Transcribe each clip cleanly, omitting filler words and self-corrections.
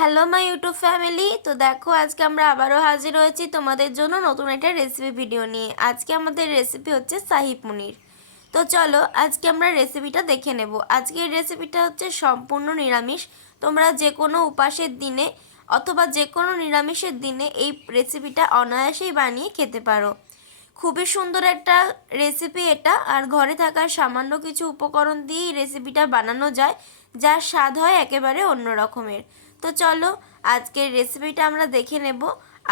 Hello my YouTube family. তো দেখো আজকে আমরা আবারও হাজির হয়েছি তোমাদের জন্য নতুন একটা রেসিপি ভিডিও নিয়ে। আজকে আমাদের রেসিপি হচ্ছে শাহি পনির। তো চলো আজকে আমরা রেসিপিটা দেখে নেব। আজকের রেসিপিটা হচ্ছে সম্পূর্ণ নিরামিষ। তোমরা যে কোনো উপাসের দিনে অথবা যে কোনো নিরামিষের দিনে এই রেসিপিটা অনায়াসেই বানিয়ে খেতে পারো। খুবই সুন্দর একটা রেসিপি এটা, আর ঘরে থাকা সামান্য কিছু উপকরণ দিয়ে এই রেসিপিটা বানানো যায়, যার স্বাদ হয় একেবারে অন্য রকমের। তো চলো আজকের রেসিপিটা আমরা দেখে নেব,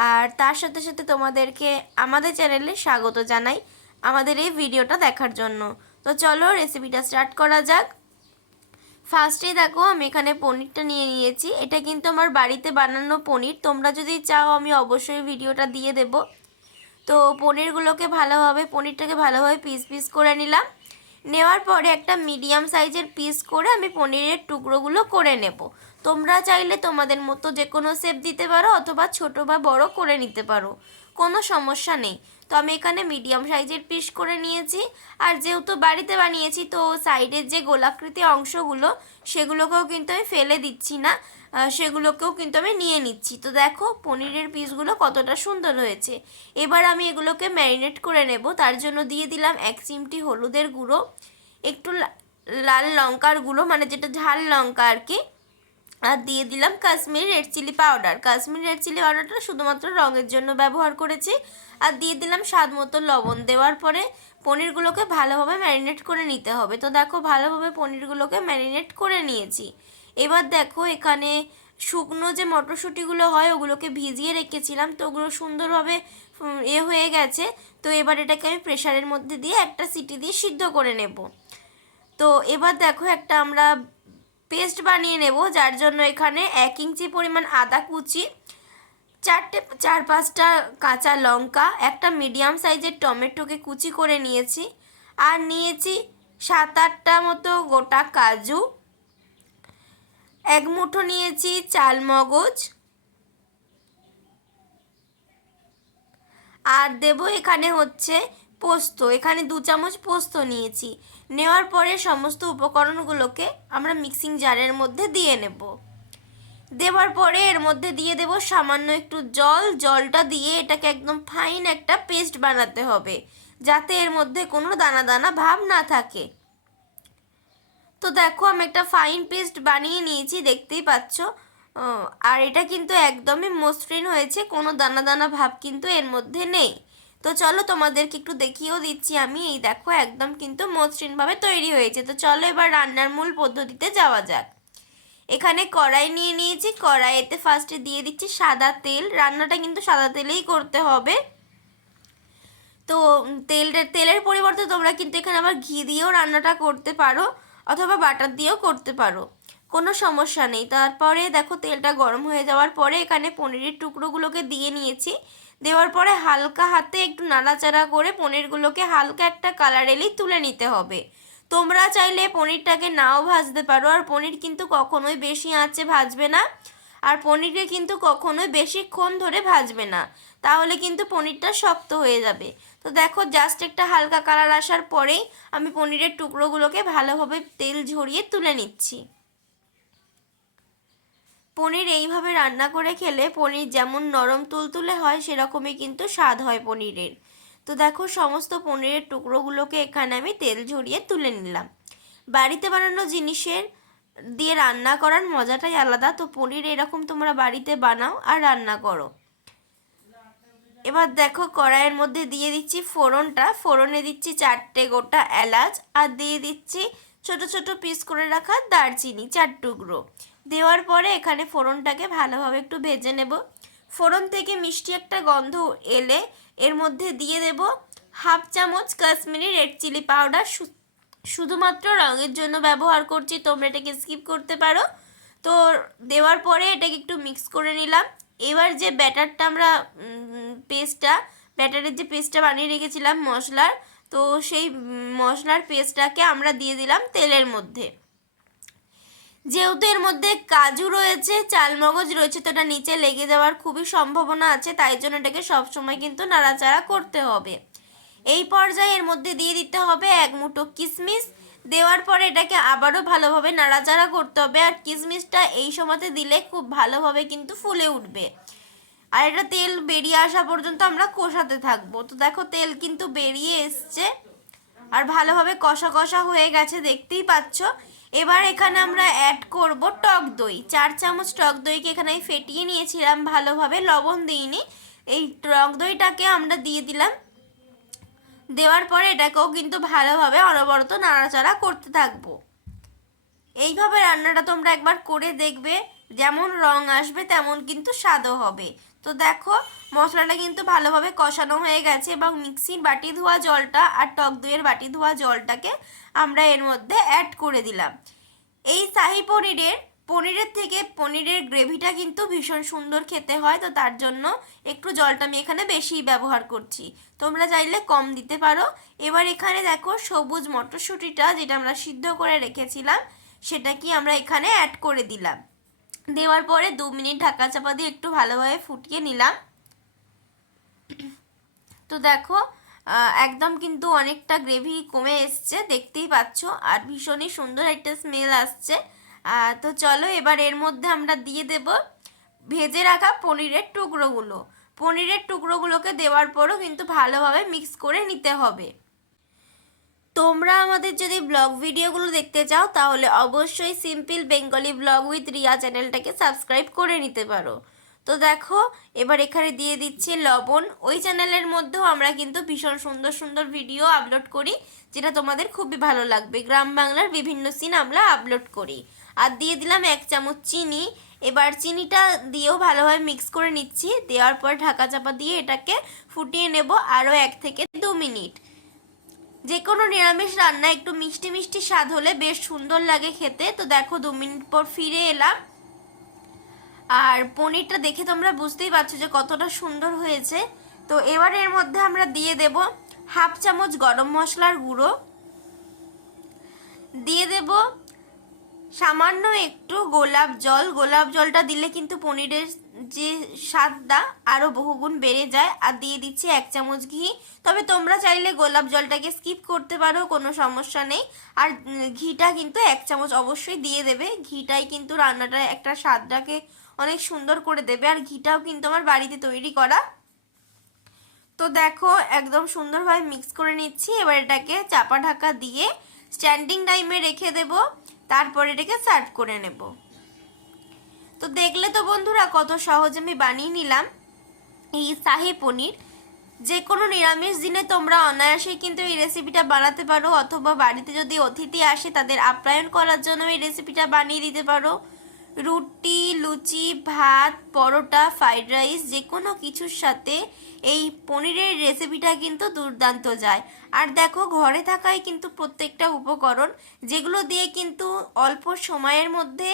আর তার সাথে সাথে তোমাদেরকে আমাদের চ্যানেলে স্বাগত জানাই আমাদের এই ভিডিওটা দেখার জন্য। তো চলো রেসিপিটা স্টার্ট করা যাক। ফার্স্টেই দেখো আমি এখানে পনিরটা নিয়ে নিয়েছি। এটা কিন্তু আমার বাড়িতে বানানো পনির, তোমরা যদি চাও আমি অবশ্যই ভিডিওটা দিয়ে দেব। তো পনিরটাকে ভালোভাবে পিস পিস করে নিলাম। নেওয়ার পরে একটা মিডিয়াম সাইজের পিস করে আমি পনিরের টুকরোগুলো করে নেব। তোমরা চাইলে তোমাদের মতো যে কোনো শেপ দিতে পারো অথবা ছোট বা বড় করে নিতে পারো, কোনো সমস্যা নেই। তো আমি এখানে মিডিয়াম সাইজের পিস করে নিয়েছি। আর যেহেতু বাড়িতে বানিয়েছি তো সাইডের যে গোলাকৃতি অংশগুলো সেগুলোকেও কিন্তু আমি ফেলে দিচ্ছি না, সেগুলোকেও কিন্তু আমি নিয়ে নিচ্ছি। তো দেখো পনিরের পিসগুলো কতটা সুন্দর হয়েছে। এবার আমি এগুলোকে ম্যারিনেট করে নেব। তার জন্য দিয়ে দিলাম 1 চিমটি হলুদের গুঁড়ো, একটু লাল লঙ্কার গুঁড়ো মানে যেটা ঝাল লঙ্কা আর কি, আর দিয়ে দিলাম Kashmiri red chilli powder. Kashmiri red chilli পাউডারটা শুধুমাত্র রঙের জন্য ব্যবহার করেছি। আর দিয়ে দিলাম স্বাদ মতো লবণ। দেওয়ার পরে পনিরগুলোকে ভালোভাবে ম্যারিনেট করে নিতে হবে। তো দেখো ভালোভাবে পনিরগুলোকে ম্যারিনেট করে নিয়েছি। এবার দেখো এখানে শুকনো যে মটরশুঁটিগুলো হয় ওগুলোকে ভিজিয়ে রেখেছিলাম, তো ওগুলো সুন্দরভাবে হয়ে গেছে। তো এবার এটাকে আমি প্রেসারের মধ্যে দিয়ে একটা সিটি দিয়ে সিদ্ধ করে নেব। তো এবার দেখো একটা আমরা পেস্ট বানিয়ে নেব, যার জন্য এখানে 1 ইঞ্চি পরিমাণ আদা কুচি, 4-5টা কাঁচা লঙ্কা, একটা মিডিয়াম সাইজের টমেটোকে কুচি করে নিয়েছি, আর নিয়েছি 7-8টা মতো গোটা কাজু, 1 মুঠো নিয়েছি চাল মগজ, আর দেব এখানে হচ্ছে পোস্ত। এখানে 2 চামচ পোস্ত নিয়েছি। নেওয়ার পরে সমস্ত উপকরণগুলোকে আমরা মিক্সিং জারের মধ্যে দিয়ে নেব। দেওয়ার পরে এর মধ্যে দিয়ে দেব সামান্য একটু জল। জলটা দিয়ে এটাকে একদম ফাইন একটা পেস্ট বানাতে হবে, যাতে এর মধ্যে কোনো দানা দানা ভাব না থাকে। তো দেখো আমি একটা ফাইন পেস্ট বানিয়ে নিয়েছি, দেখতেই পাচ্ছ। আর এটা কিন্তু একদমই মসৃণ হয়েছে, কোনো দানা দানা ভাব কিন্তু এর মধ্যে নেই। তো চলো তোমাদেরকে একটু দেখিয়েও দিচ্ছি আমি। এই দেখো একদম কিন্তু মসৃণভাবে তৈরি হয়েছে। তো চলো এবার রান্নার মূল পদ্ধতিতে যাওয়া যাক। এখানে কড়াই নিয়ে নিয়েছি। কড়াইতে ফার্স্টে দিয়ে দিচ্ছি সাদা তেল। রান্নাটা কিন্তু সাদা তেলেই করতে হবে। তো তেলের পরিবর্তে তোমরা কিন্তু এখানে আবার ঘি দিয়েও রান্নাটা করতে পারো, অথবা বাটার দিয়েও করতে পারো, কোনো সমস্যা নেই। তারপরে দেখো তেলটা গরম হয়ে যাওয়ার পরে এখানে পনিরের টুকরোগুলোকে দিয়ে নিয়েছি। দেওয়ার পরে হালকা হাতে একটু নাড়াচাড়া করে পনিরগুলোকে হালকা একটা কালার এলেই তুলে নিতে হবে। তোমরা চাইলে পনিরটাকে নাও ভাজতে পারো, আর পনির কিন্তু কখনোই বেশি আঁচে ভাজবে না, আর পনিরকে কিন্তু কখনোই বেশিক্ষণ ধরে ভাজবে না, তাহলে কিন্তু পনিরটা শক্ত হয়ে যাবে। তো দেখো জাস্ট একটা হালকা কালার আসার পরেই আমি পনিরের টুকরোগুলোকে ভালোভাবে তেল ঝরিয়ে তুলে নিচ্ছি। পনির এইভাবে রান্না করে খেলে পনির যেমন নরম তুলতুলে হয় সেরকমই কিন্তু স্বাদ হয় পনিরের। তো দেখো সমস্ত পনিরের টুকরোগুলোকে এখানে আমি তেল ঝরিয়ে তুলে নিলাম। বাড়িতে বানানো জিনিসের দিয়ে রান্না করার মজাটাই আলাদা। তো পনির এরকম তোমরা বাড়িতে বানাও আর রান্না করো। এবার দেখো কড়াইয়ের মধ্যে দিয়ে দিচ্ছি ফোড়নটা। ফোড়নে দিচ্ছি 4টে গোটা এলাচ, আর দিয়ে দিচ্ছি ছোট ছোট পিস করে রাখা দারচিনি 4 টুকরো। দেওয়ার পরে এখানে ফোড়নটাকে ভালোভাবে একটু ভেজে নেব। ফোড়ন থেকে মিষ্টি একটা গন্ধ এলে এর মধ্যে দিয়ে দেব 1/2 চামচ কাশ্মীরি রেড চিলি পাউডার। শুধুমাত্র রঙের জন্য ব্যবহার করছি, তোমরা এটাকে স্কিপ করতে পারো। তো দেওয়ার পরে এটাকে একটু মিক্স করে নিলাম। এবার যে ব্যাটারটা আমরা ব্যাটারের যে পেস্টটা বানিয়ে রেখেছিলাম মশলার, তো সেই মশলার পেস্টটাকে আমরা দিয়ে দিলাম তেলের মধ্যে। যেহেতু এর মধ্যে কাজু রয়েছে, চালমগজ রয়েছে, তো এটা নিচে লেগে যাওয়ার খুবই সম্ভাবনা আছে, তাই জন্য এটাকে সবসময় কিন্তু নাড়াচাড়া করতে হবে। এই পর্যায়ে এর মধ্যে দিয়ে দিতে হবে 1 মুঠো কিশমিশ, দেওয়ার পরে এটাকে আবারও ভালোভাবে নাড়াচাড়া করতে হবে। আর কিশমিশটা এই সময়তে দিলে খুব ভালোভাবে কিন্তু ফুলে উঠবে। আর এটা তেল বেরিয়ে আসা পর্যন্ত আমরা কষাতে থাকবো। তো দেখো তেল কিন্তু বেরিয়ে এসছে আর ভালোভাবে কষা কষা হয়ে গেছে, দেখতেই পাচ্ছ। এবার এখানে আমরা অ্যাড করব টক দই। 4 চামচ টক দইকে এখানে ফেটিয়ে নিয়েছিলাম ভালোভাবে, লবণ দিইনি। এই টক দইটাকে আমরা দিয়ে দিলাম। দেওয়ার পরে এটাকেও কিন্তু ভালোভাবে অনবরত নাড়াচাড়া করতে থাকবো। এইভাবে রান্নাটা তোমরা একবার করে দেখবে, যেমন রং আসবে তেমন কিন্তু স্বাদও হবে। তো দেখো মশলাটা কিন্তু ভালোভাবে কষানো হয়ে গেছে এবং মিক্সির বাটি ধোয়া জলটা আর টক দইয়ের বাটি ধোয়া জলটাকে আমরা এর মধ্যে অ্যাড করে দিলাম। এই শাহী পনিরের থেকে পনিরের গ্রেভিটা কিন্তু ভীষণ সুন্দর খেতে হয়, তো তার জন্য একটু জলটা আমি এখানে বেশি ব্যবহার করছি, তোমরা চাইলে কম দিতে পারো। এবার এখানে দেখো সবুজ মটরশুঁটিটা যেটা আমরা সিদ্ধ করে রেখেছিলাম সেটা কি আমরা এখানে অ্যাড করে দিলাম। দেওয়ার পরে 2 মিনিট ঢাকা চাপা দিয়ে একটু ভালোভাবে ফুটিয়ে নিলাম। তো দেখো একদম কিন্তু অনেকটা গ্রেভি কমে এসছে, দেখতেই পাচ্ছ, আর ভীষণই সুন্দর একটা স্মেল আসছে। তো চলো এবার এর মধ্যে আমরা দিয়ে দেব ভেজে রাখা পনিরের টুকরোগুলোকে দেওয়ার পরও কিন্তু ভালোভাবে মিক্স করে নিতে হবে। তোমরা আমাদের যদি ব্লগ ভিডিওগুলো দেখতে চাও তাহলে অবশ্যই simple Bengali blog with Riya চ্যানেলটাকে সাবস্ক্রাইব করে নিতে পারো। তো দেখো এবার এখানে দিয়ে দিচ্ছি লবণ। ওই চ্যানেলের মধ্যেও আমরা কিন্তু ভীষণ সুন্দর সুন্দর ভিডিও আপলোড করি, যেটা তোমাদের খুবই ভালো লাগবে। গ্রাম বাংলার বিভিন্ন সিন আমরা আপলোড করি। আর দিয়ে দিলাম 1 চামচ চিনি। এবার চিনিটা দিয়েও ভালোভাবে মিক্স করে নিচ্ছি। দেওয়ার পর ঢাকা চাপা দিয়ে এটাকে ফুটিয়ে নেব আরও 1 থেকে 2 মিনিট। যে কোনো নিরামিষ রান্না একটু মিষ্টি মিষ্টি স্বাদ হলে বেশ সুন্দর লাগে খেতে। তো দেখো 2 মিনিট পর ফিরে এলাম, আর পনিরটা দেখে তোমরা বুঝতেই পারছো যে কতটা সুন্দর হয়েছে। তো এবার এর মধ্যে আমরা দিয়ে দেব 1/2 চামচ গরম মশলার গুঁড়ো, দিয়ে দেব সামান্য একটু গোলাপ জলটা দিলে কিন্তু পনিরের যে স্বাদটা আরও বহুগুণ বেড়ে যায়। আর দিয়ে দিচ্ছি 1 চামচ ঘি। তবে তোমরা চাইলে গোলাপ জলটাকে স্কিপ করতে পারো, কোনো সমস্যা নেই। আর ঘিটা কিন্তু 1 চামচ অবশ্যই দিয়ে দেবে। ঘিটাই কিন্তু রান্নাটা একটা স্বাদটাকে অনেক সুন্দর করে দেবে। আর ঘিটাও কিন্তু আমার বাড়িতে তৈরি করা। তো দেখো একদম সুন্দরভাবে মিক্স করে নিচ্ছি। এবার এটাকে চাপা ঢাকা দিয়ে স্ট্যান্ডিং টাইমে রেখে দেব, তারপর এটাকে সার্ভ করে নেব। তো দেখলে তো বন্ধুরা কত সহজ আমি বানিয়ে নিলাম এই শাহী পনির। যে কোনো নিরামিষ দিনে তোমরা অনায়াসেই কিন্তু এই রেসিপিটা বানাতে পারো, অথবা বাড়িতে যদি অতিথি আসে তাদের আপ্যায়ন করার জন্য এই রেসিপিটা বানিয়ে দিতে পারো। রুটি, লুচি, ভাত, পরোটা, ফ্রাইড রাইস যে কোনো কিছুর সাথে এই পনিরের রেসিপিটা কিন্তু দুর্দান্ত যায়। আর দেখো ঘরে থাকাই কিন্তু প্রত্যেকটা উপকরণ, যেগুলো দিয়ে কিন্তু অল্প সময়ের মধ্যে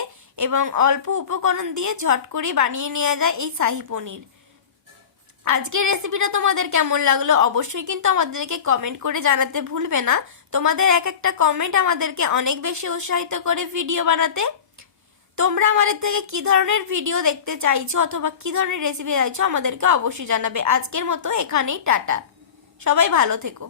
এবং অল্প উপকরণ দিয়ে ঝট করে বানিয়ে নেওয়া যায় এই শাহী পনির। আজকের রেসিপিটা তোমাদের কেমন লাগলো অবশ্যই কিন্তু আমাদেরকে কমেন্ট করে জানাতে ভুলবে না। তোমাদের এক একটা কমেন্ট আমাদেরকে অনেক বেশি উৎসাহিত করে ভিডিও বানাতে। তোমরা আমাদের থেকে কি ধরনের ভিডিও দেখতে চাইছো অথবা কি ধরনের রেসিপি চাইছো আমাদেরকে অবশ্যই জানাবে। আজকের মতো এখানেই টাটা, সবাই ভালো থেকো।